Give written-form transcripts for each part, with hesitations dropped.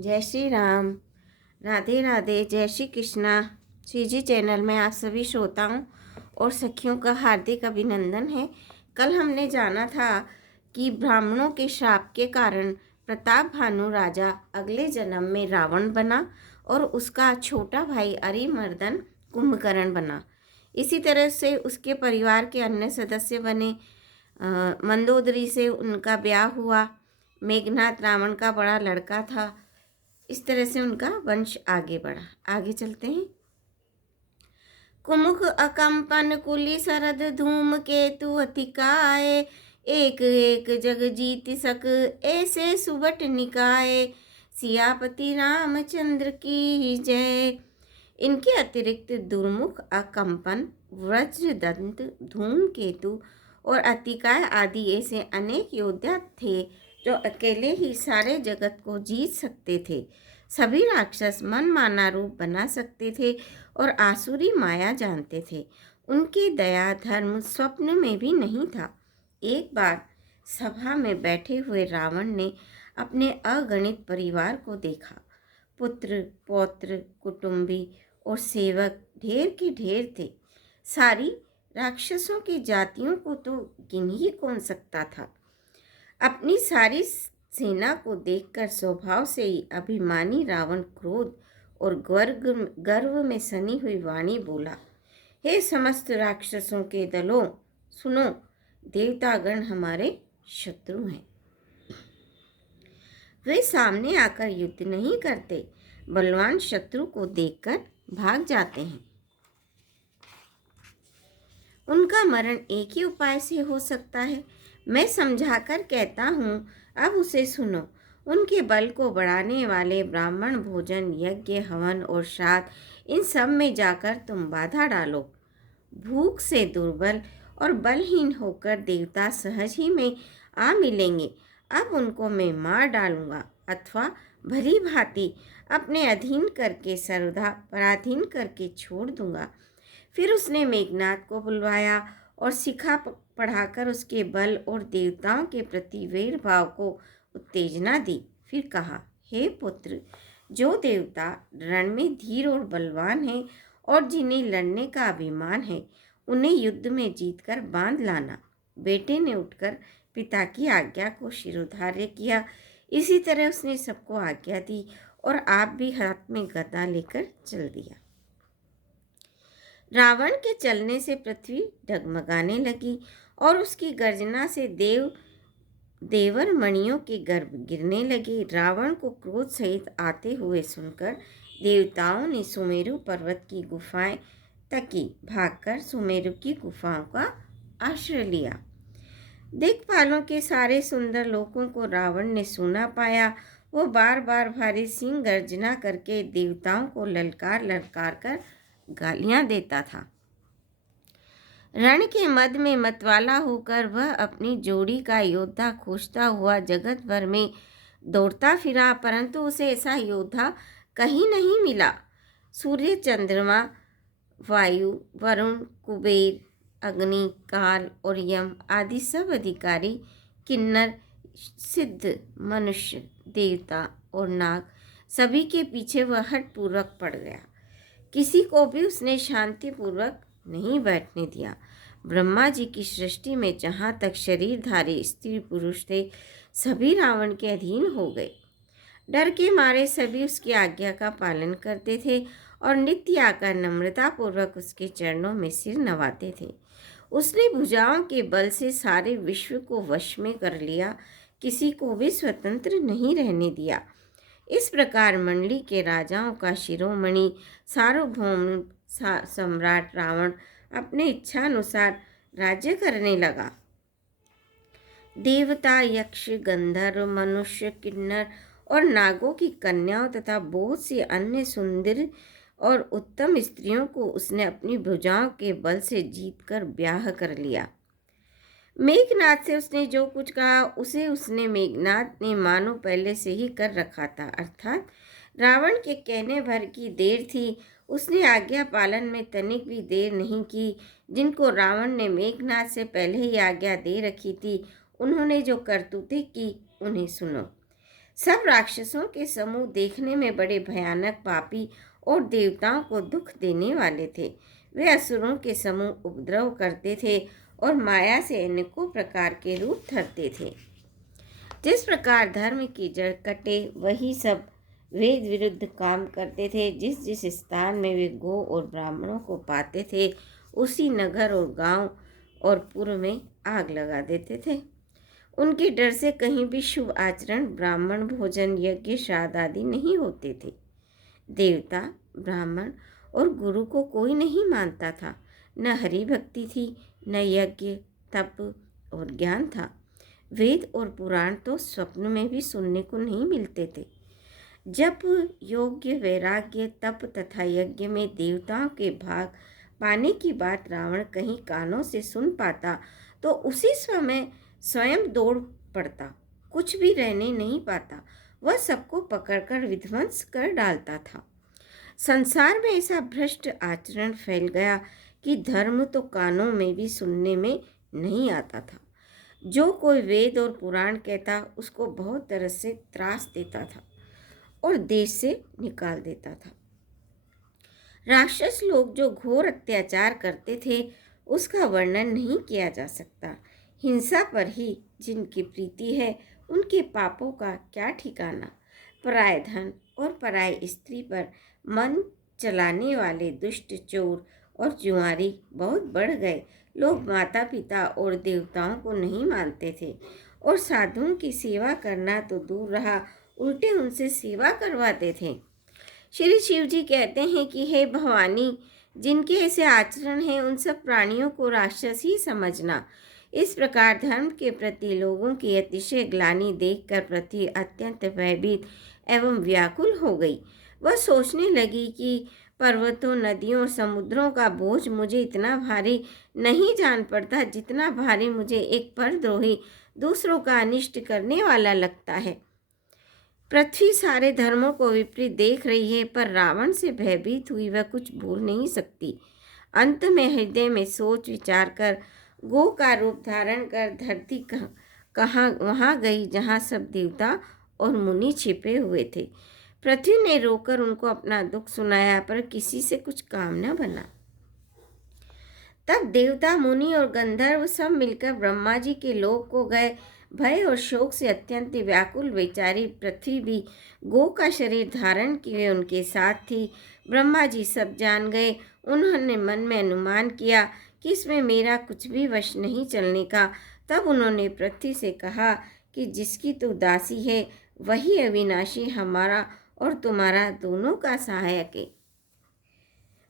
जय श्री राम। राधे राधे। जय श्री कृष्णा। श्री जी चैनल में आप सभी श्रोताओं और सखियों का हार्दिक अभिनंदन है। कल हमने जाना था कि ब्राह्मणों के श्राप के कारण प्रताप भानु राजा अगले जन्म में रावण बना और उसका छोटा भाई अरिमर्दन कुंभकर्ण बना। इसी तरह से उसके परिवार के अन्य सदस्य बने। मंदोदरी से उनका ब्याह हुआ। मेघनाथ रावण का बड़ा लड़का था। इस तरह से उनका वंश आगे बढ़ा। आगे चलते हैं। कुमुख अकंपन कुली सरद धूम केतु अतिकाय, एक एक जग जीत सक ऐसे सुबट निकाय, सियापति रामचंद्र की जय। इनके अतिरिक्त दुर्मुख अकंपन वज्रदंत धूमकेतु और अतिकाय आदि ऐसे अनेक योद्धा थे जो अकेले ही सारे जगत को जीत सकते थे। सभी राक्षस मनमाना रूप बना सकते थे और आसुरी माया जानते थे। उनकी दया धर्म स्वप्न में भी नहीं था। एक बार सभा में बैठे हुए रावण ने अपने अगणित परिवार को देखा। पुत्र पौत्र कुटुंबी और सेवक ढेर के ढेर थे। सारी राक्षसों की जातियों को तो गिन ही कौन सकता था। अपनी सारी सेना को देखकर स्वभाव से ही अभिमानी रावण क्रोध और गर्व में सनी हुई वाणी बोला, हे समस्त राक्षसों के दलों, सुनो, देवतागण हमारे शत्रु हैं। वे सामने आकर युद्ध नहीं करते, बलवान शत्रु को देखकर भाग जाते हैं। उनका मरण एक ही उपाय से हो सकता है। मैं समझाकर कहता हूँ, अब उसे सुनो। उनके बल को बढ़ाने वाले ब्राह्मण भोजन यज्ञ हवन और श्राद्ध इन सब में जाकर तुम बाधा डालो। भूख से दुर्बल और बलहीन होकर देवता सहज ही में आ मिलेंगे। अब उनको मैं मार डालूंगा अथवा भली भांति अपने अधीन करके सर्वदा पराधीन करके छोड़ दूंगा। फिर उसने मेघनाथ को बुलवाया और सिखा पढ़ाकर उसके बल और देवताओं के प्रति वैर भाव को उत्तेजना दी। फिर कहा, हे पुत्र, जो देवता रण में धीर और बलवान हैं और जिन्हें लड़ने का अभिमान है, उन्हें युद्ध में जीतकर बांध लाना। बेटे ने उठकर पिता की आज्ञा को शिरोधार्य किया। इसी तरह उसने सबको आज्ञा दी और आप भी हाथ में गदा लेकर चल दिया। रावण के चलने से पृथ्वी डगमगाने लगी और उसकी गर्जना से देवर मणियों के गर्भ गिरने लगे। रावण को क्रोध सहित आते हुए सुनकर देवताओं ने सुमेरु पर्वत की गुफाएं तकी। भागकर सुमेरु की गुफाओं का आश्रय लिया। दिक्पालों के सारे सुंदर लोकों को रावण ने सूना पाया। वो बार बार भारी सिंह गर्जना करके देवताओं को ललकार ललकार कर गालियां देता था। रण के मद में मतवाला होकर वह अपनी जोड़ी का योद्धा खोजता हुआ जगत भर में दौड़ता फिरा, परंतु उसे ऐसा योद्धा कहीं नहीं मिला। सूर्य, चंद्रमा, वायु, वरुण, कुबेर, अग्नि, काल और यम आदि सब अधिकारी, किन्नर, सिद्ध, मनुष्य, देवता और नाग सभी के पीछे वह हठपूर्वक पड़ गया। किसी को भी उसने शांतिपूर्वक नहीं बैठने दिया। ब्रह्मा जी की सृष्टि में जहाँ तक शरीरधारी स्त्री पुरुष थे, सभी रावण के अधीन हो गए। डर के मारे सभी उसकी आज्ञा का पालन करते थे और नित्य आकर नम्रतापूर्वक उसके चरणों में सिर नवाते थे। उसने भुजाओं के बल से सारे विश्व को वश में कर लिया, किसी को भी स्वतंत्र नहीं रहने दिया। इस प्रकार मंडली के राजाओं का शिरोमणि सार्वभौम सम्राट रावण अपने इच्छानुसार राज्य करने लगा। देवता, यक्ष, गंधर्व, मनुष्य, किन्नर और नागों की कन्याओं तथा बहुत सी अन्य सुंदर और उत्तम स्त्रियों को उसने अपनी भुजाओं के बल से जीतकर ब्याह कर लिया। मेघनाथ से उसने जो कुछ कहा उसे उसने मेघनाथ ने मानो पहले से ही कर रखा था, अर्थात रावण के कहने भर की देर थी। उसने आज्ञा पालन में तनिक भी देर नहीं की। जिनको रावण ने मेघनाथ से पहले ही आज्ञा दे रखी थी, उन्होंने जो करतूतें की उन्हें सुनो। सब राक्षसों के समूह देखने में बड़े भयानक, पापी और देवताओं को दुख देने वाले थे। वे असुरों के समूह उपद्रव करते थे और माया से अनेकों प्रकार के रूप धरते थे। जिस प्रकार धर्म की जड़ कटे, वही सब वेद विरुद्ध काम करते थे। जिस जिस स्थान में वे गो और ब्राह्मणों को पाते थे, उसी नगर और गांव और पुर में आग लगा देते थे। उनके डर से कहीं भी शुभ आचरण, ब्राह्मण भोजन, यज्ञ, श्राद्ध आदि नहीं होते थे। देवता, ब्राह्मण और गुरु को कोई नहीं मानता था। न हरि भक्ति थी, न यज्ञ, तप और ज्ञान था। वेद और पुराण तो स्वप्न में भी सुनने को नहीं मिलते थे। जब योग्य, वैराग्य, तप तथा यज्ञ में देवताओं के भाग पाने की बात रावण कहीं कानों से सुन पाता, तो उसी समय स्वयं दौड़ पड़ता, कुछ भी रहने नहीं पाता। वह सबको पकड़कर विध्वंस कर डालता था। संसार में ऐसा भ्रष्ट आचरण फैल गया कि धर्म तो कानों में भी सुनने में नहीं आता था। जो कोई वेद और पुराण कहता, उसको बहुत तरह से त्रास देता था और देश से निकाल देता था। राक्षस लोग जो घोर अत्याचार करते थे, उसका वर्णन नहीं किया जा सकता। हिंसा पर ही जिनकी प्रीति है, उनके पापों का क्या ठिकाना। पराय धन और पराय स्त्री पर मन चलाने वाले दुष्ट, चोर और जुआरी बहुत बढ़ गए। लोग माता पिता और देवताओं को नहीं मानते थे और साधुओं की सेवा करना तो दूर रहा, उल्टे उनसे सेवा करवाते थे। श्री शिव जी कहते हैं कि हे भवानी, जिनके ऐसे आचरण हैं, उन सब प्राणियों को राक्षस ही समझना। इस प्रकार धर्म के प्रति लोगों की अतिशय ग्लानि देखकर पृथ्वी अत्यंत भयभीत एवं व्याकुल हो गई। वह सोचने लगी कि पर्वतों, नदियों और समुद्रों का बोझ मुझे इतना भारी नहीं जान पड़ता, जितना भारी मुझे एक परद्रोही, दूसरों का अनिष्ट करने वाला लगता है। पृथ्वी सारे धर्मों को विपरीत देख रही है, पर रावण से भयभीत हुई वह कुछ बोल नहीं सकती। अंत में हृदय में सोच विचार कर गो का रूप धारण कर धरती कहाँ वहाँ गई, जहाँ सब देवता और मुनि छिपे हुए थे। पृथ्वी ने रोकर उनको अपना दुख सुनाया, पर किसी से कुछ काम न बना। तब देवता, मुनि और गंधर्व सब मिलकर ब्रह्मा जी के लोक को गए। भय और शोक से अत्यंत व्याकुल बेचारी पृथ्वी भी गो का शरीर धारण किए उनके साथ थी। ब्रह्मा जी सब जान गए। उन्होंने मन में अनुमान किया कि इसमें मेरा कुछ भी वश नहीं चलने का। तब उन्होंने पृथ्वी से कहा कि जिसकी तू दासी है, वही अविनाशी हमारा और तुम्हारा दोनों का सहायक है।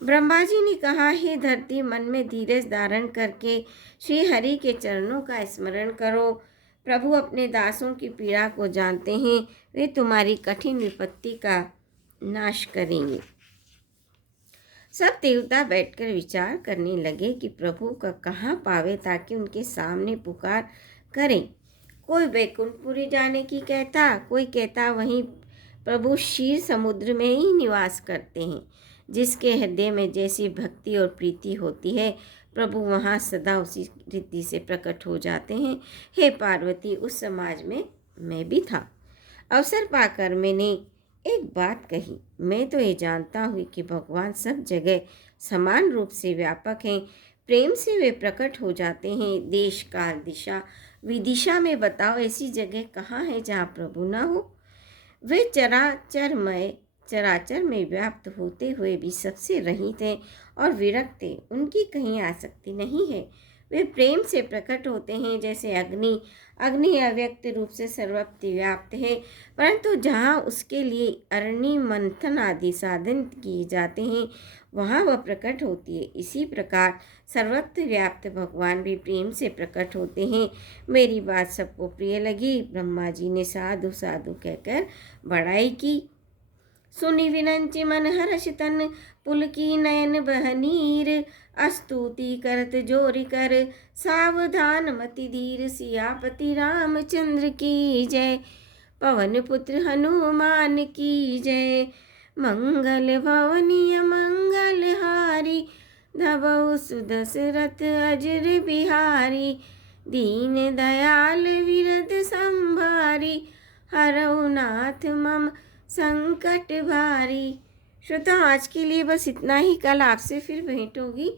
ब्रह्मा जी ने कहा, हे धरती, मन में धीरज धारण करके श्री हरि के चरणों का स्मरण करो। प्रभु अपने दासों की पीड़ा को जानते हैं, वे तुम्हारी कठिन विपत्ति का नाश करेंगे। सब देवता बैठकर विचार करने लगे कि प्रभु का कहाँ पावे, ताकि उनके सामने पुकार करें। कोई वैकुंठपुरी जाने की कहता, कोई कहता वहीं प्रभु क्षीर समुद्र में ही निवास करते हैं। जिसके हृदय में जैसी भक्ति और प्रीति होती है, प्रभु वहाँ सदा उसी रीति से प्रकट हो जाते हैं। हे पार्वती, उस समाज में मैं भी था। अवसर पाकर मैंने एक बात कही, मैं तो ये जानता हूँ कि भगवान सब जगह समान रूप से व्यापक हैं। प्रेम से वे प्रकट हो जाते हैं। देश, काल, दिशा, विदिशा में बताओ ऐसी जगह कहाँ है जहाँ प्रभु ना हो। वे चराचर में व्याप्त होते हुए भी सबसे रहित हैं और विरक्त हैं। उनकी कहीं आसक्ति नहीं है। वे प्रेम से प्रकट होते हैं जैसे अग्नि। अग्नि अव्यक्त रूप से सर्वत्र व्याप्त है, परंतु जहाँ उसके लिए अरणि, मंथन आदि साधन किए जाते हैं, वहाँ वह प्रकट होती है। इसी प्रकार सर्वत्र व्याप्त भगवान भी प्रेम से प्रकट होते हैं। मेरी बात सबको प्रिय लगी। ब्रह्मा जी ने साधु साधु कहकर बड़ाई की। सुनि विनंचि मन हर्ष तन, पुलकी नयन बहनीर। स्तुति करत जोरि कर, सावधान मति धीर। सियापति रामचंद्र की जय, पवन पुत्र हनुमान की जय। मंगल भवनीय मंगल हारी, धबऊ सुदशरथ अजर बिहारी। दीन दयाल विरद संभारी, हरऊ नाथ मम संकट भारी। श्रोताओ, आज के लिए बस इतना ही। कल आपसे फिर भेंट होगी।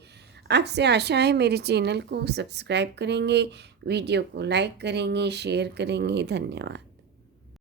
आपसे आशा है मेरे चैनल को सब्सक्राइब करेंगे, वीडियो को लाइक करेंगे, शेयर करेंगे। धन्यवाद।